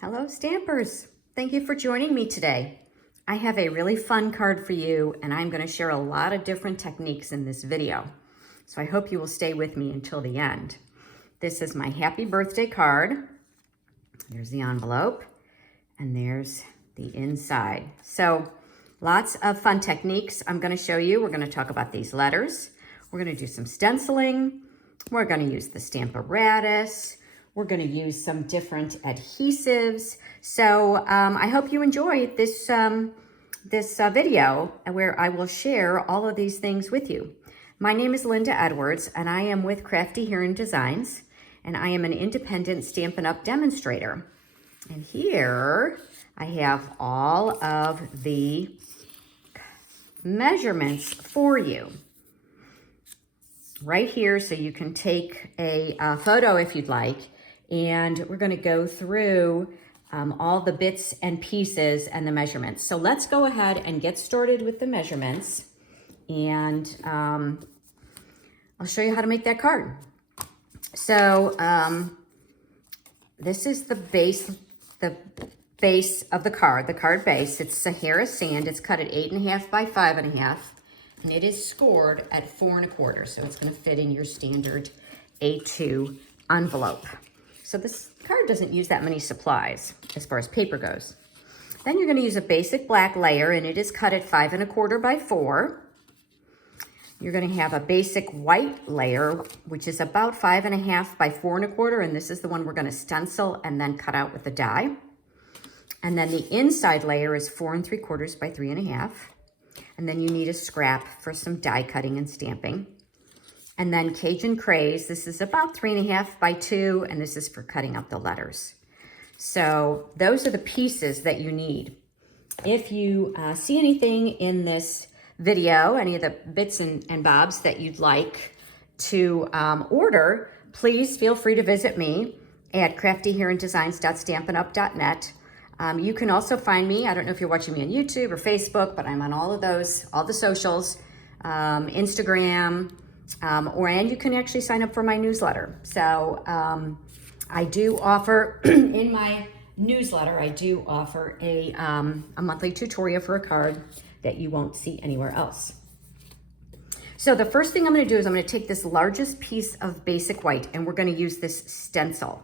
Hello Stampers! Thank you for joining me today. I have a really fun card for you and I'm going to share a lot of different techniques in this video. So I hope you will stay with me until the end. This is my happy birthday card. There's the envelope and there's the inside. So lots of fun techniques I'm going to show you. We're going to talk about these letters. We're going to do some stenciling. We're going to use the Stamparatus. We're going to use some different adhesives. So I hope you enjoy this, video where I will share all of these things with you. My name is Linda Edwards and I am with Crafty Heron Designs and I am an independent Stampin' Up! Demonstrator. And here I have all of the measurements for you. Right here, so you can take a photo if you'd like. And we're going to go through all the bits and pieces and the measurements. So let's go ahead and get started with the measurements. And I'll show you how to make that card. So this is the base of the card base. It's Sahara Sand. It's cut at 8.5 by 5.5. And it is scored at 4 1/4. So it's going to fit in your standard A2 envelope. So this card doesn't use that many supplies as far as paper goes. Then you're going to use a basic black layer and it is cut at 5 1/4 by 4. You're going to have a basic white layer, which is about 5.5 by 4 1/4. And this is the one we're going to stencil and then cut out with the die. And then the inside layer is 4 3/4 by 3.5. And then you need a scrap for some die cutting and stamping. And then Cajun Craze, this is about 3.5 by 2, and this is for cutting up the letters. So those are the pieces that you need. If you see anything in this video, any of the bits and bobs that you'd like to order, please feel free to visit me at craftyherondesigns.stampinup.net. You can also find me, I don't know if you're watching me on YouTube or Facebook, but I'm on all of those, all the socials, Instagram, and you can actually sign up for my newsletter. So I do offer, in my newsletter, I do offer a monthly tutorial for a card that you won't see anywhere else. So the first thing I'm going to do is I'm going to take this largest piece of basic white and we're going to use this stencil.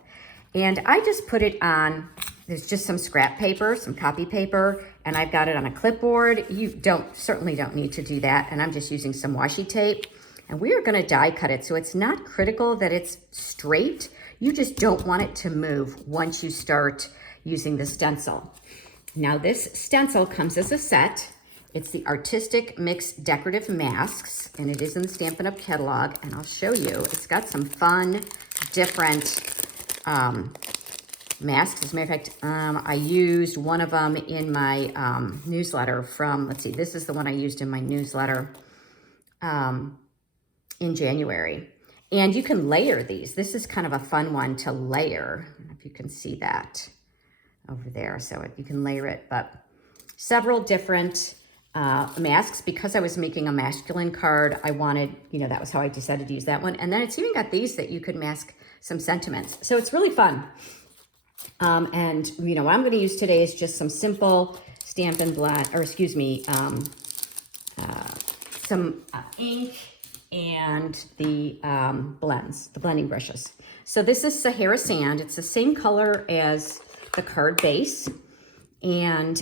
And I just put it on, there's just some scrap paper, some copy paper, and I've got it on a clipboard. You certainly don't need to do that. And I'm just using some washi tape. And we are going to die cut it. So it's not critical that it's straight. You just don't want it to move once you start using the stencil. Now this stencil comes as a set. It's the Artistic Mix Decorative Masks, and it is in the Stampin' Up! Catalog. And I'll show you. It's got some fun, different masks. As a matter of fact, I used one of them in my newsletter from, let's see, this is the one I used in my newsletter in January. And you can layer these. This is kind of a fun one to layer. I don't know if you can see that over there. So you can layer it, but several different masks. Because I was making a masculine card, I wanted, that was how I decided to use that one. And then it's even got these that you could mask some sentiments. So it's really fun. And what I'm going to use today is just some simple Stampin' Blend, or excuse me, some ink and the blends, the blending brushes. So this is Sahara Sand. It's the same color as the card base. And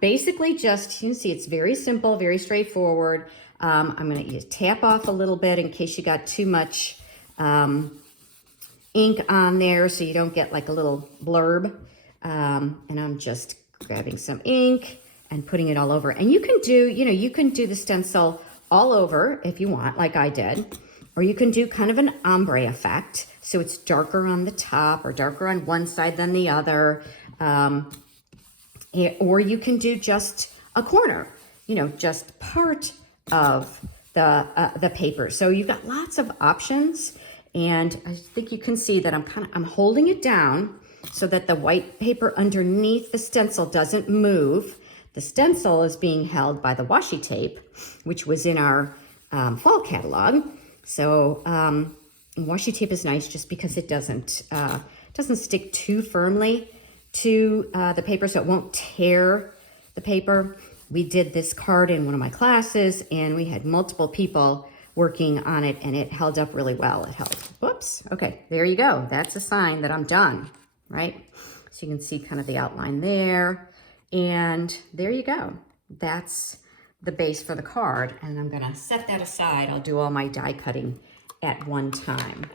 basically just, you can see it's very simple, very straightforward. I'm going to tap off a little bit in case you got too much ink on there so you don't get like a little blurb. And I'm just grabbing some ink and putting it all over. And you can do, you can do the stencil all over if you want, like I did. Or you can do kind of an ombre effect. So it's darker on the top or darker on one side than the other. Or you can do just a corner, just part of the paper. So you've got lots of options. And I think you can see that I'm holding it down so that the white paper underneath the stencil doesn't move. The stencil is being held by the washi tape, which was in our fall catalog. So washi tape is nice just because it doesn't stick too firmly to the paper so it won't tear the paper. We did this card in one of my classes, and we had multiple people working on it, and it held up really well. It held. Whoops. Okay, there you go. That's a sign that I'm done, right? So you can see kind of the outline there. And there you go. That's the base for the card. And I'm going to set that aside. I'll do all my die cutting at one time.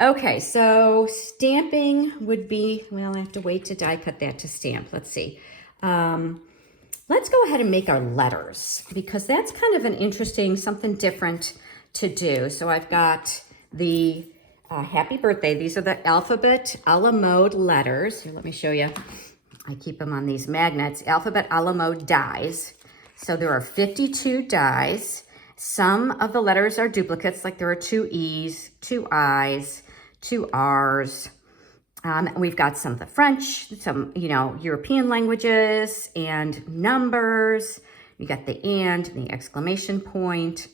Okay, so stamping would be, well, I have to wait to die cut that to stamp. Let's see. Let's go ahead and make our letters, because that's kind of an interesting, something different to do. So I've got the happy birthday. These are the alphabet a la mode letters. Here, let me show you. I keep them on these magnets. Alphabet a la mode dies. So there are 52 dies. Some of the letters are duplicates, like there are 2 E's, 2 I's, 2 R's. We've got some of the French, some, European languages and numbers. You got the and the exclamation point,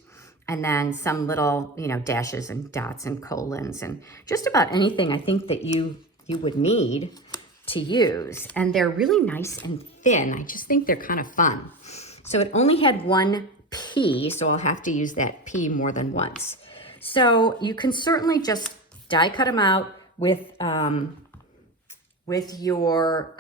and then some little, dashes and dots and colons and just about anything I think that you would need to use. And they're really nice and thin. I just think they're kind of fun. So it only had 1 P, so I'll have to use that P more than once. So you can certainly just die cut them out with your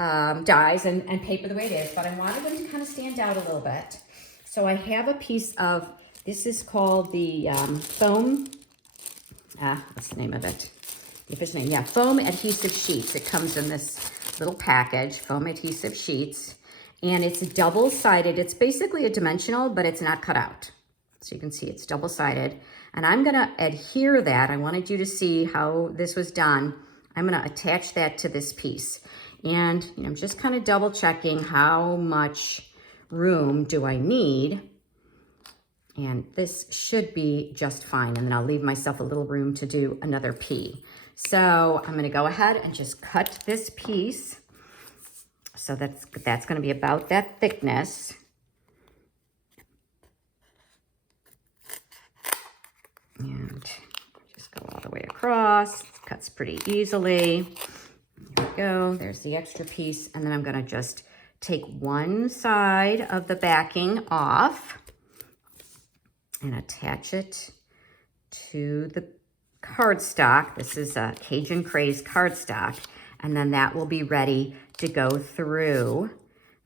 dies and paper the way it is, but I wanted them to kind of stand out a little bit. So I have a piece of, this is called the foam, what's the name of it? The official name, yeah, foam adhesive sheets. It comes in this little package, foam adhesive sheets, and it's double-sided. It's basically a dimensional, but it's not cut out. So you can see it's double-sided. And I'm gonna adhere that. I wanted you to see how this was done. I'm gonna attach that to this piece. And I'm just kind of double checking how much room do I need. And this should be just fine. And then I'll leave myself a little room to do another P. So I'm gonna go ahead and just cut this piece. So that's gonna be about that thickness. And just go all the way across. It cuts pretty easily. There we go. There's the extra piece. And then I'm going to just take one side of the backing off and attach it to the cardstock. This is a Cajun Craze cardstock. And then that will be ready to go through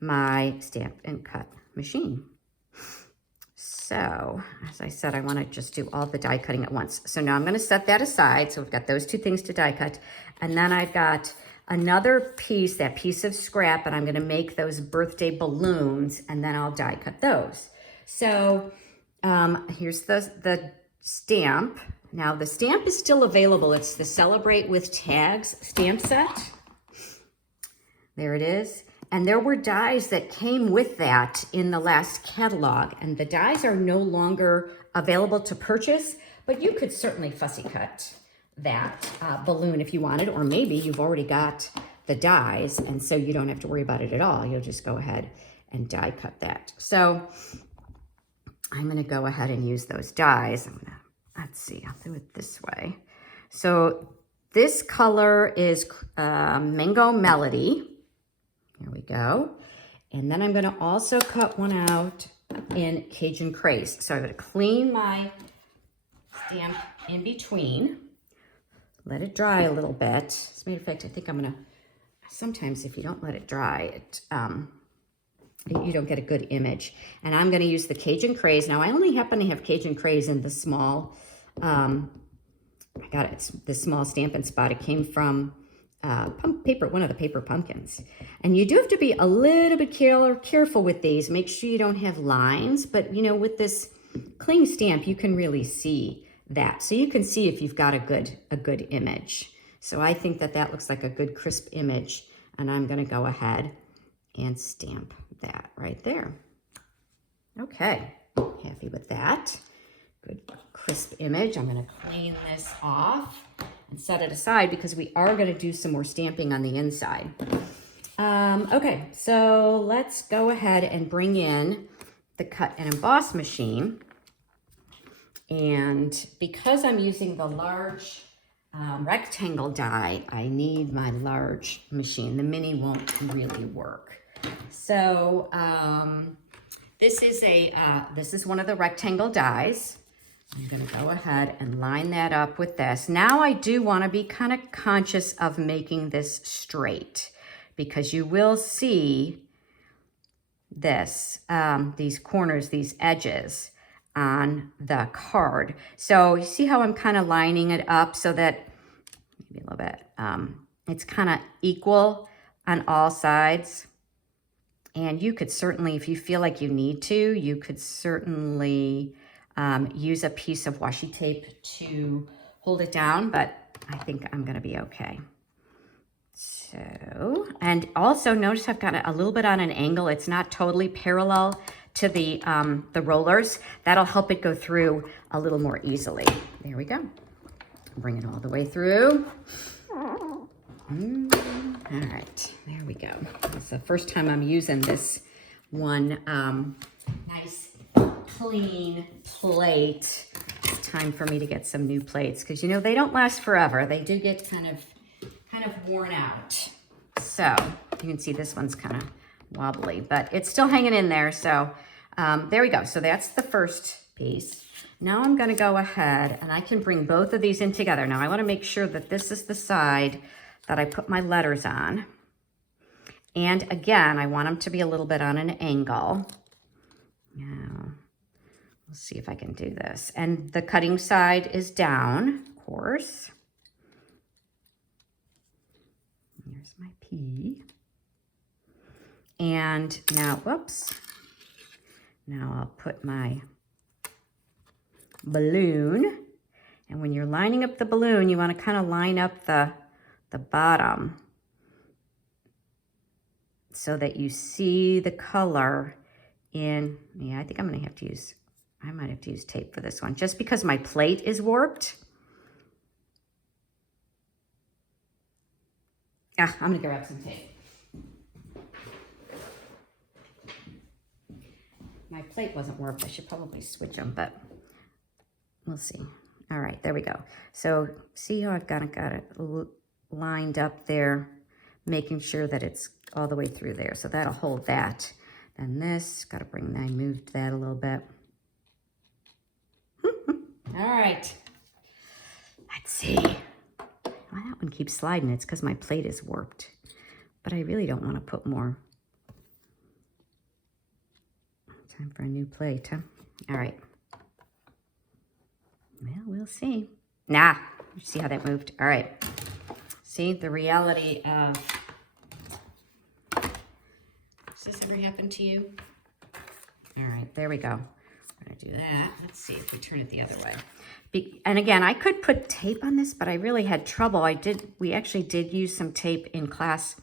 my stamp and cut machine. So, as I said, I want to just do all the die cutting at once. So now I'm going to set that aside. So we've got those 2 things to die cut. And then I've got another piece, that piece of scrap, and I'm going to make those birthday balloons, and then I'll die cut those. So here's the stamp. Now the stamp is still available. It's the Celebrate with Tags stamp set. There it is. And there were dies that came with that in the last catalog, and the dies are no longer available to purchase, but you could certainly fussy cut that balloon if you wanted, or maybe you've already got the dies, and so you don't have to worry about it at all. You'll just go ahead and die cut that. So I'm gonna go ahead and use those dies. Let's see, I'll do it this way. So this color is Mango Melody. Here we go. And then I'm going to also cut one out in Cajun Craze. So I'm going to clean my stamp in between, let it dry a little bit. As a matter of fact, I think I'm going to, sometimes if you don't let it dry, you don't get a good image. And I'm going to use the Cajun Craze. Now, I only happen to have Cajun Craze in the small, I got it, it's the small Stampin' Spot. It came from paper, one of the paper pumpkins. And you do have to be a little bit careful with these. Make sure you don't have lines, but with this clean stamp, you can really see that. So you can see if you've got a good image. So I think that looks like a good crisp image, and I'm going to go ahead and stamp that right there. Okay, happy with that. Good crisp image. I'm going to clean this off and set it aside because we are going to do some more stamping on the inside. Okay, so let's go ahead and bring in the cut and emboss machine. And because I'm using the large rectangle die, I need my large machine. The mini won't really work. So this is one of the rectangle dies. I'm gonna go ahead and line that up with this. Now I do wanna be kind of conscious of making this straight because you will see this, these corners, these edges on the card. So you see how I'm kind of lining it up so that, maybe a little bit, it's kind of equal on all sides. And you could certainly, if you feel like you need to, you could certainly use a piece of washi tape to hold it down, but I think I'm gonna be okay. So, and also notice I've got it a little bit on an angle. It's not totally parallel to the rollers. That'll help it go through a little more easily. There we go. Bring it all the way through. All right, there we go. It's the first time I'm using this one nice clean plate. It's time for me to get some new plates because, you know, they don't last forever. They do get kind of worn out. So you can see this one's kind of wobbly, but it's still hanging in there. So there we go. So that's the first piece. Now I'm going to go ahead and I can bring both of these in together. Now I want to make sure that this is the side that I put my letters on. And again, I want them to be a little bit on an angle. Now, let's see if I can do this. And the cutting side is down, of course. Here's my P. And now, whoops. Now I'll put my balloon. And when you're lining up the balloon, you want to kind of line up the bottom so that you see the color in, yeah, I think I might have to use tape for this one just because my plate is warped. I'm gonna grab some tape. My plate wasn't warped. I should probably switch them, but we'll see. All right, there we go. So see how I've got it lined up there, making sure that it's all the way through there. So that'll hold that. And this, I moved that a little bit. All right, let's see. Well, that one keeps sliding. It's because my plate is warped. But I really don't want to put more. Time for a new plate, huh? All right. Well, we'll see. You see how that moved? All right. See, the reality of... Has this ever happened to you? All right, there we go. We're going to do that. Let's see if we turn it the other way. And again, I could put tape on this, but I really had trouble. We actually did use some tape in class,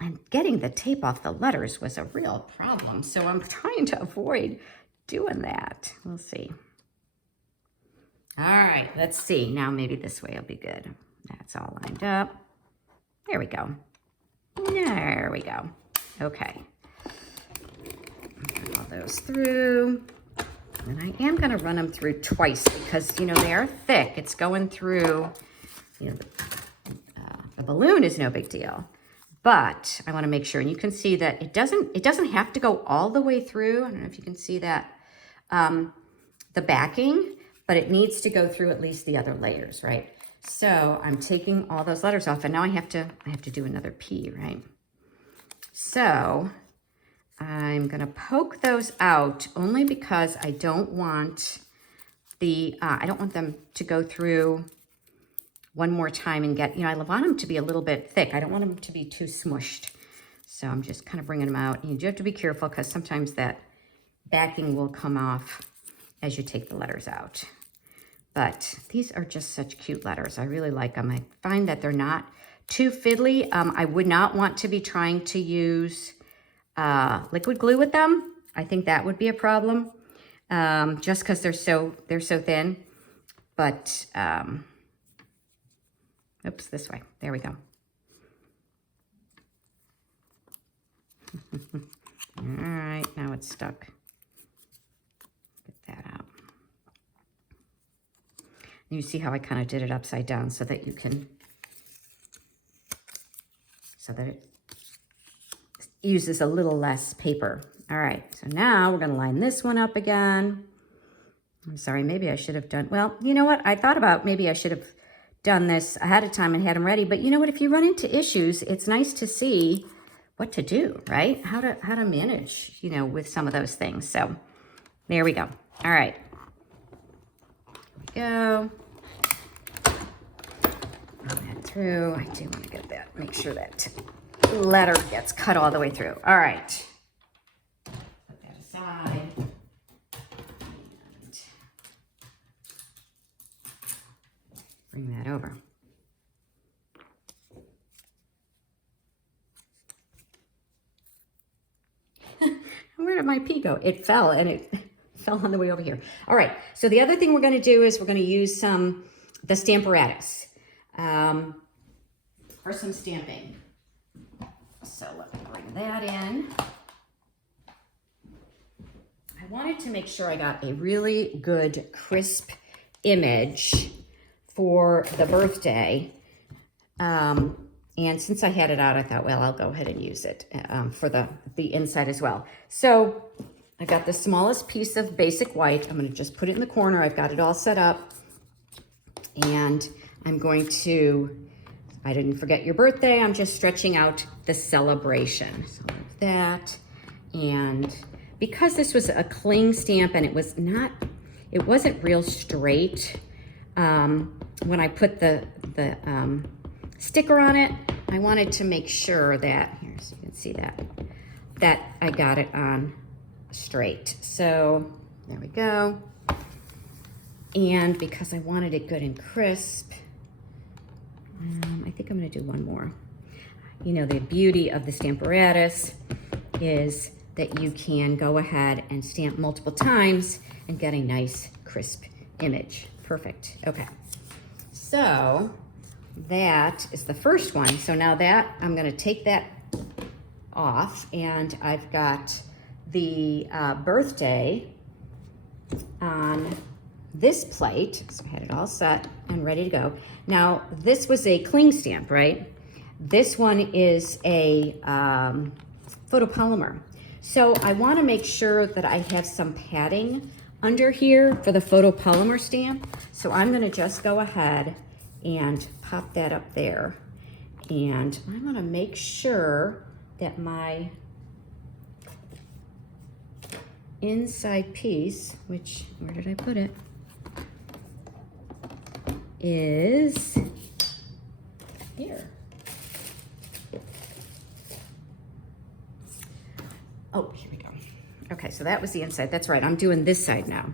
and getting the tape off the letters was a real problem. So I'm trying to avoid doing that. We'll see. All right, let's see. Now maybe this way will be good. That's all lined up. There we go. There we go. Okay. Put all those through. And I am going to run them through twice because, you know, they are thick. It's going through, you know, the balloon is no big deal. But I want to make sure, and you can see that it doesn't have to go all the way through. I don't know if you can see that, the backing, but it needs to go through at least the other layers, right? So I'm taking all those letters off, and now I have to do another P, right? So I'm gonna poke those out only because I don't want them to go through one more time and get, you know, I want them to be a little bit thick. I don't want them to be too smushed. So I'm just kind of bringing them out. You do have to be careful because sometimes that backing will come off as you take the letters out. But these are just such cute letters. I really like them. I find that they're not too fiddly. I would not want to be trying to use liquid glue with them. I think that would be a problem, just because they're so thin. But oops, this way. There we go. All right, now it's stuck. Get that out. You see how I kind of did it upside down so that you can, so that it uses a little less paper. All right, so now we're gonna line this one up again. I'm sorry, maybe I should have done, well, you know what? I thought about maybe I should have done this ahead of time and had them ready, but you know what? If you run into issues, it's nice to see what to do, right? How to manage, you know, with some of those things. So there we go. All right, here we go. Run that through. I do want to get that, make sure that letter gets cut all the way through. All right. Put that aside. And bring that over. Where did my pea go? It fell, and it fell on the way over here. All right, so the other thing we're going to do is we're going to use the Stamparatus for some stamping. So let me bring that in. I wanted to make sure I got a really good crisp image for the birthday. And since I had it out, I thought, well, I'll go ahead and use it for the inside as well. So I got the smallest piece of basic white. I'm going to just put it in the corner. I've got it all set up. And I'm going to, I didn't forget your birthday. I'm just stretching out the celebration. So like that. And because this was a cling stamp and it wasn't real straight, when I put the sticker on it, I wanted to make sure that, here, so you can see that I got it on straight. So there we go. And because I wanted it good and crisp, I think I'm gonna do one more. You know, the beauty of the Stamparatus is that you can go ahead and stamp multiple times and get a nice crisp image. Perfect, okay. So that is the first one. So now that, I'm gonna take that off, and I've got the birthday on this plate. So I had it all set and ready to go. Now, this was a cling stamp, right? This one is a photopolymer. So I wanna make sure that I have some padding under here for the photopolymer stamp. So I'm gonna just go ahead and pop that up there. And I'm gonna make sure that my inside piece, which, where did I put it? Is here. Oh, here we go. Okay, so that was the inside. That's right, I'm doing this side now.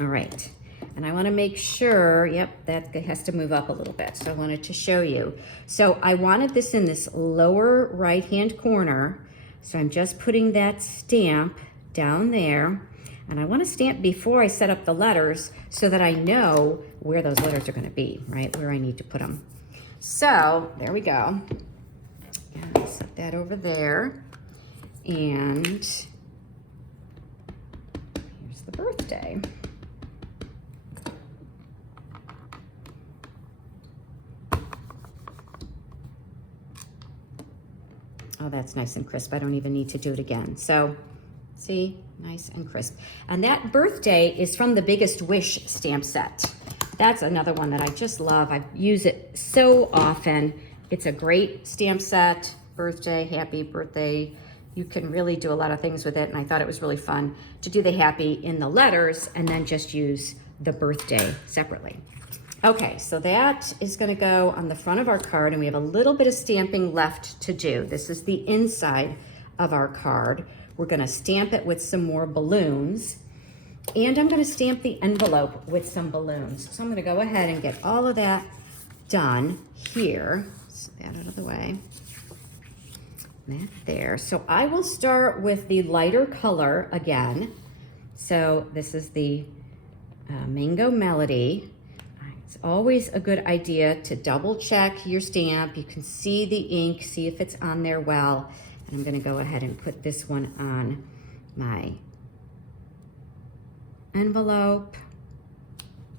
All right. And I want to make sure, yep, that has to move up a little bit. So I wanted to show you. So I wanted this in this lower right-hand corner. So I'm just putting that stamp down there. And I want to stamp before I set up the letters so that I know where those letters are going to be, right? Where I need to put them. So there we go. And I'll set that over there. And here's the birthday. Oh, that's nice and crisp. I don't even need to do it again. So, see, nice and crisp. And that birthday is from the Biggest Wish stamp set. That's another one that I just love. I use it so often. It's a great stamp set. Birthday, happy birthday. You can really do a lot of things with it. And I thought it was really fun to do the happy in the letters and then just use the birthday separately. Okay, so that is gonna go on the front of our card, and we have a little bit of stamping left to do. This is the inside of our card. We're gonna stamp it with some more balloons, and I'm gonna stamp the envelope with some balloons. So I'm gonna go ahead and get all of that done here. So that out of the way. That there. So I will start with the lighter color again. So this is the Mango Melody. It's always a good idea to double check your stamp. You can see the ink, see if it's on there well. And I'm gonna go ahead and put this one on my envelope.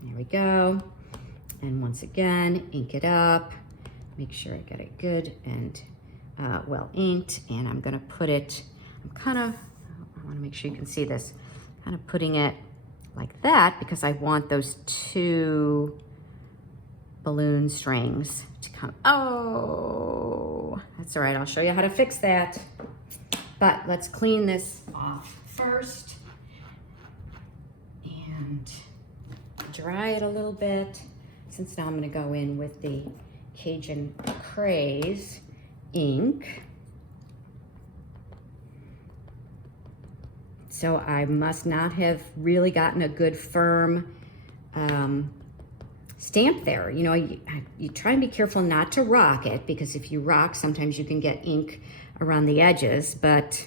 There we go. And once again, ink it up. Make sure I get it good and well inked. And I'm gonna put it, I wanna make sure you can see this, kind of putting it like that because I want those two balloon strings to come. Oh, that's all right. I'll show you how to fix that. But let's clean this off first and dry it a little bit. Since now I'm going to go in with the Cajun Craze ink. So I must not have really gotten a good firm stamp there. You know, you try and be careful not to rock it, because if you rock, sometimes you can get ink around the edges, but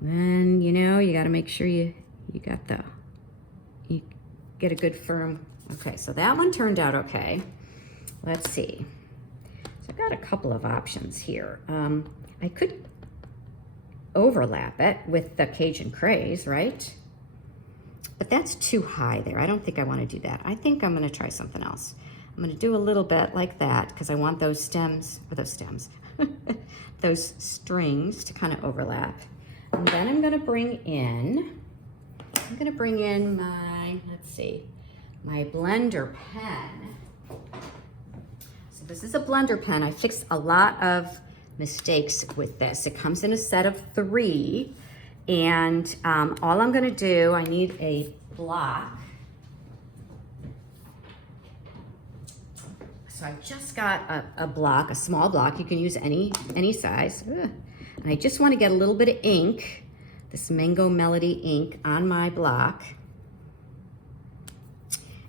then, you know, you got to make sure you get a good firm. Okay, so that one turned out okay. Let's see. So I've got a couple of options here. I could overlap it with the Cajun Craze, right? But that's too high there. I don't think I want to do that. I think I'm going to try something else. I'm going to do a little bit like that because I want those those strings to kind of overlap. And then I'm going to bring in my, let's see, my blender pen. So this is a blender pen. I fixed a lot of mistakes with this. It comes in a set of 3. And all I'm going to do, I need a block. So I just got a block, a small block. You can use any size. Ugh. And I just want to get a little bit of ink, this Mango Melody ink, on my block.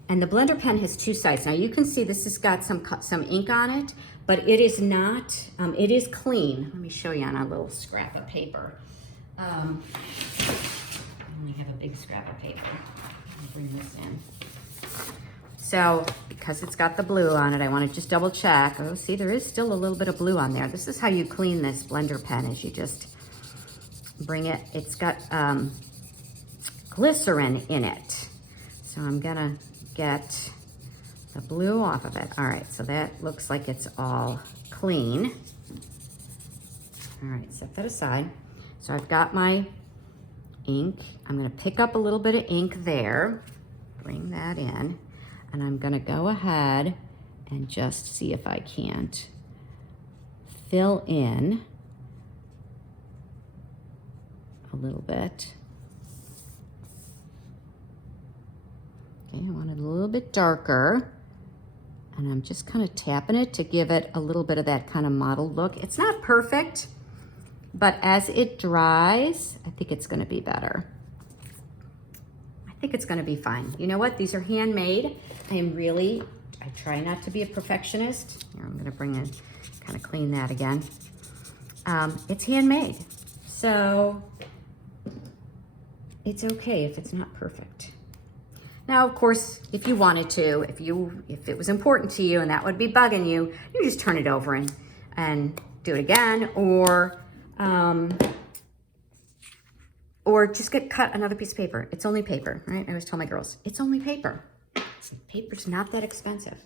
And the blender pen has 2 sides. Now you can see this has got some ink on it, but it is not, it is clean. Let me show you on a little scrap of paper. I only have a big scrap of paper. I'll bring this in. So, because it's got the blue on it, I want to just double check. Oh, see, there is still a little bit of blue on there. This is how you clean this blender pen, is you just bring it. It's got glycerin in it. So I'm gonna get the blue off of it. All right, so that looks like it's all clean. All right, set that aside. So I've got my ink. I'm gonna pick up a little bit of ink there, bring that in, and I'm gonna go ahead and just see if I can't fill in a little bit. Okay, I want it a little bit darker, and I'm just kind of tapping it to give it a little bit of that kind of mottled look. It's not perfect, but as it dries, I think it's gonna be better. I think it's gonna be fine. You know what? These are handmade. I try not to be a perfectionist. Here, I'm gonna bring in, kind of clean that again. It's handmade, so it's okay if it's not perfect. Now, of course, if you wanted to, if it was important to you and that would be bugging you, you just turn it over and do it again, or just cut another piece of paper. It's only paper, right? I always tell my girls, it's only paper. Paper's not that expensive.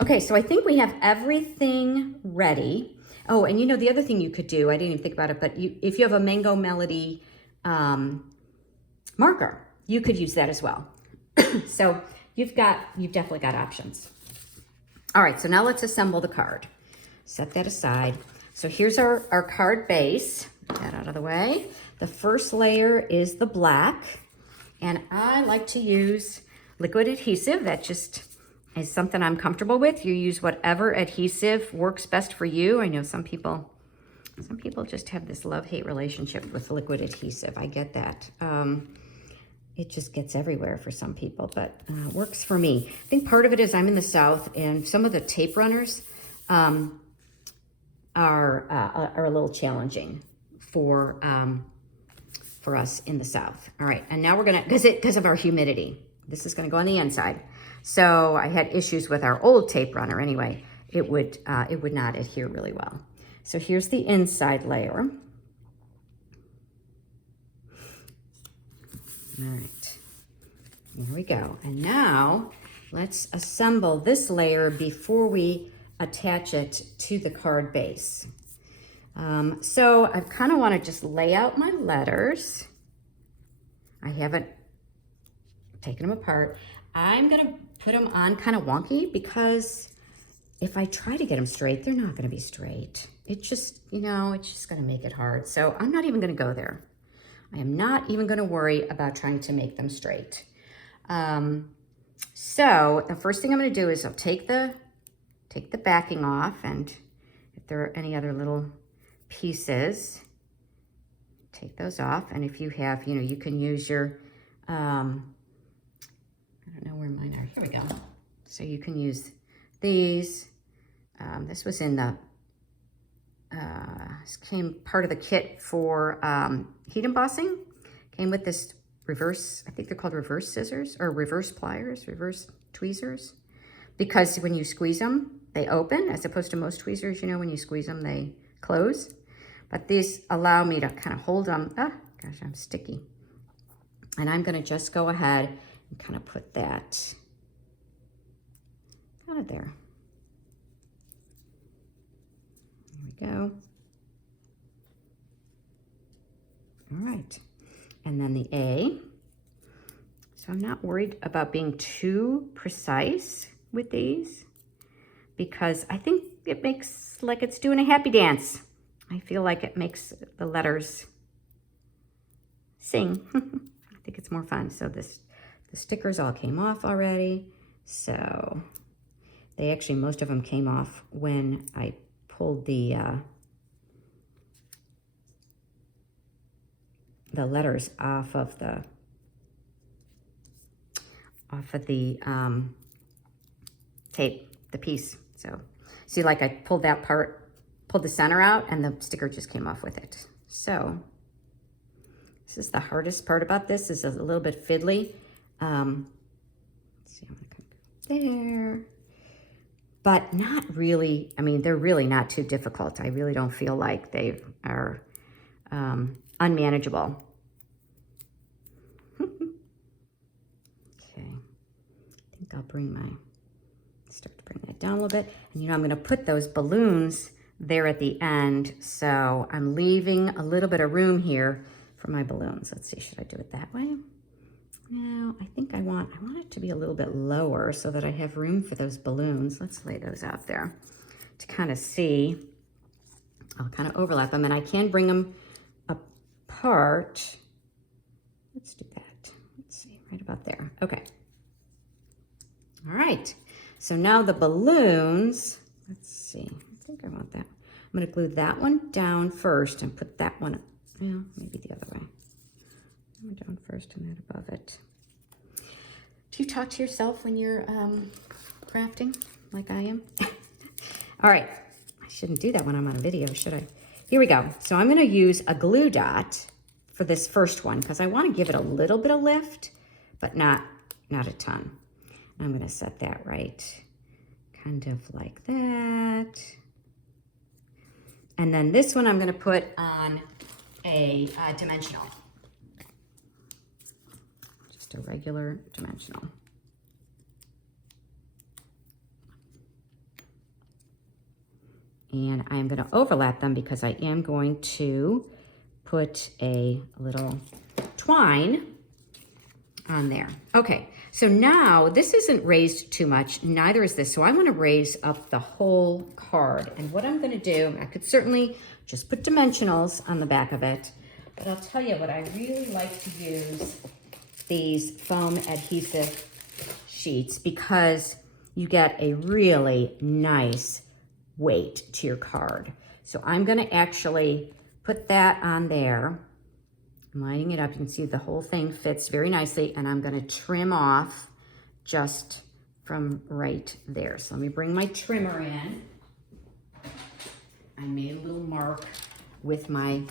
Okay, so I think we have everything ready. Oh, and you know, the other thing you could do, I didn't even think about it, but if you have a Mango Melody marker, you could use that as well. So you've definitely got options. All right, so now let's assemble the card. Set that aside. So here's our card base. Get that out of the way. The first layer is the black, and I like to use liquid adhesive. That just is something I'm comfortable with. You use whatever adhesive works best for you. I know some people just have this love-hate relationship with liquid adhesive. I get that. It just gets everywhere for some people, but works for me. I think part of it is I'm in the South, and some of the tape runners are a little challenging for us in the South. All right, and now we're gonna, because of our humidity, this is gonna go on the inside. So I had issues with our old tape runner anyway. It would not adhere really well. So here's the inside layer. All right, here we go. And now let's assemble this layer before we attach it to the card base. So I kind of want to just lay out my letters. I haven't taken them apart. I'm going to put them on kind of wonky because if I try to get them straight, they're not going to be straight. It's just, you know, it's just going to make it hard. So I'm not even going to go there. I am not even going to worry about trying to make them straight. So the first thing I'm going to do is I'll take the backing off, and if there are any other little pieces, take those off. And if you have, you know, you can use your, I don't know where mine are. Here we go. So you can use these. This was in the, this came part of the kit for heat embossing. Came with this reverse, I think they're called reverse scissors or reverse pliers, reverse tweezers. Because when you squeeze them, they open, as opposed to most tweezers, you know, when you squeeze them, they close. But these allow me to kind of hold them. Ah, gosh, I'm sticky. And I'm going to just go ahead and kind of put that kind of there. There we go. All right. And then the A. So I'm not worried about being too precise with these because I think it makes like it's doing a happy dance. I feel like it makes the letters sing. I think it's more fun. So the stickers all came off already. So they actually, most of them came off when I pulled the letters off of the tape, the piece. So see, like I pulled that part, pulled the center out, and the sticker just came off with it. So this is the hardest part about this, is a little bit fiddly. Let's see, I'm gonna come there. But not really, I mean, they're really not too difficult. I really don't feel like they are unmanageable. Okay, I think I'll start to bring that down a little bit. And you know, I'm gonna put those balloons there at the end. So I'm leaving a little bit of room here for my balloons. Let's see, should I do it that way? No, I think I want it to be a little bit lower so that I have room for those balloons. Let's lay those out there to kind of see. I'll kind of overlap them, and I can bring them apart. Let's do that. Let's see, right about there. Okay. All right. So now the balloons, let's see. I think I want that. I'm going to glue that one down first and put that one, well, maybe the other way. Down first and then above it. Do you talk to yourself when you're crafting like I am? All right, I shouldn't do that when I'm on a video, should I? Here we go. So I'm gonna use a glue dot for this first one because I want to give it a little bit of lift, but not a ton. I'm gonna set that right, kind of like that. And then this one I'm gonna put on a dimensional. A regular dimensional. And I'm going to overlap them because I am going to put a little twine on there. Okay, so now this isn't raised too much, neither is this. So I want to raise up the whole card. And what I'm going to do, I could certainly just put dimensionals on the back of it, but I'll tell you what I really like to use these foam adhesive sheets because you get a really nice weight to your card. So I'm going to actually put that on there. I'm lining it up. You can see the whole thing fits very nicely, and I'm going to trim off just from right there. So let me bring my trimmer in. I made a little mark with my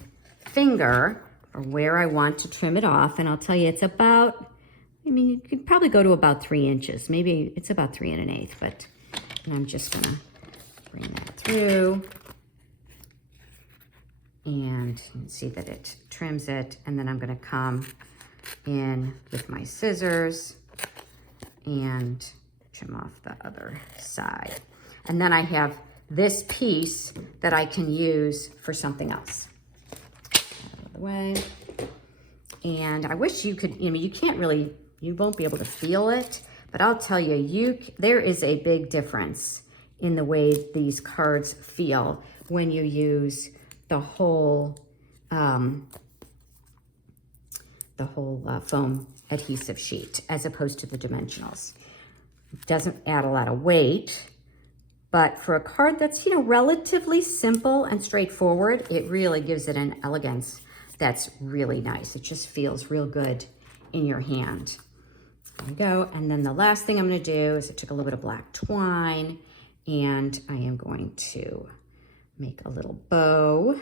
finger or where I want to trim it off. And I'll tell you, it's about, I mean, you could probably go to about 3 inches. Maybe it's about 3 1/8, but I'm just gonna bring that through. And you can see that it trims it. And then I'm gonna come in with my scissors and them off the other side. And then I have this piece that I can use for something else. Out of the way. And I wish you could, you can't really, you won't be able to feel it, but I'll tell you, there is a big difference in the way these cards feel when you use the whole foam adhesive sheet as opposed to the dimensionals. It doesn't add a lot of weight, but for a card that's, relatively simple and straightforward, it really gives it an elegance that's really nice. It just feels real good in your hand. There we go. And then the last thing I'm going to do is I took a little bit of black twine and I am going to make a little bow.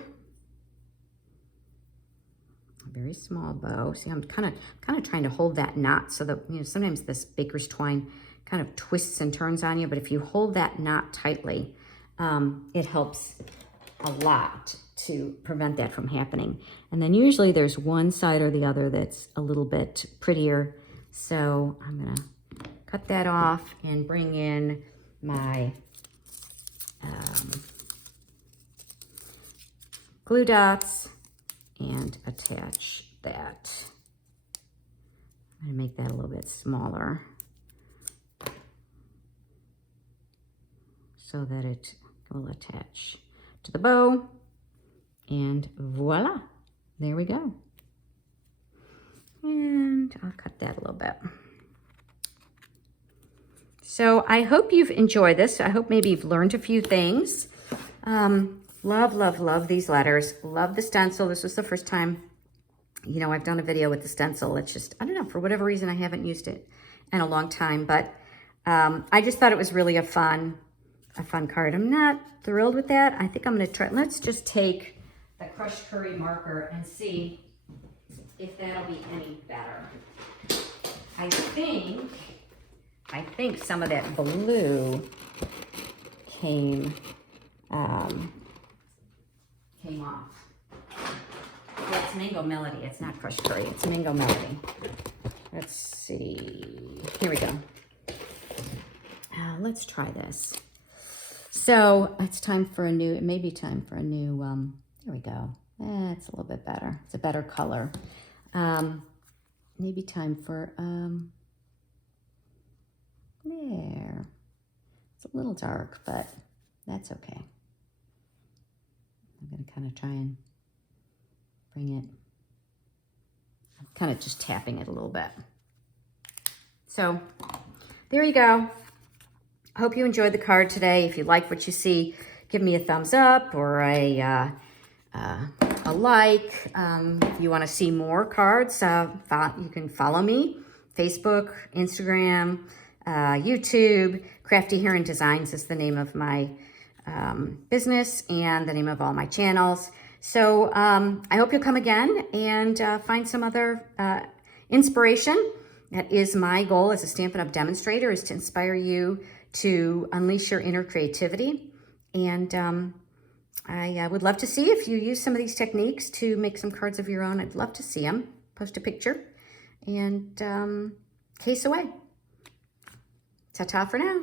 A very small bow. See, I'm kind of trying to hold that knot so that, sometimes this baker's twine kind of twists and turns on you, but if you hold that knot tightly, it helps a lot to prevent that from happening. And then usually there's one side or the other that's a little bit prettier. So I'm gonna cut that off and bring in my glue dots and attach that. I'm gonna make that a little bit smaller so that it will attach to the bow, and voila, there we go. And I'll cut that a little bit. So I hope you've enjoyed this. I hope maybe you've learned a few things. Love, love, love these letters. Love the stencil. This was the first time, I've done a video with the stencil. It's just, I don't know, for whatever reason, I haven't used it in a long time, but I just thought it was really a fun card. I'm not thrilled with that. I think I'm going to try. Let's just take the crushed curry marker and see if that'll be any better. I think some of that blue came off. Yeah, it's Mango Melody. It's not crushed curry. It's Mango Melody. Let's see. Here we go. Let's try this. So it's time for a new, it may be time for a new, here we go. It's a little bit better. It's a better color. Maybe time for, there. It's a little dark, but that's okay. I'm going to kind of try and bring it, I'm kind of just tapping it a little bit. So there you go. I hope you enjoyed the card today. If you like what you see, give me a thumbs up or a like. If you want to see more cards, you can follow me. Facebook, Instagram, YouTube. Crafty Heron Designs is the name of my business and the name of all my channels. So I hope you'll come again and find some other inspiration. That is my goal as a Stampin' Up! Demonstrator, is to inspire you to unleash your inner creativity. And I would love to see if you use some of these techniques to make some cards of your own. I'd love to see them. Post a picture and case away. Ta-ta for now.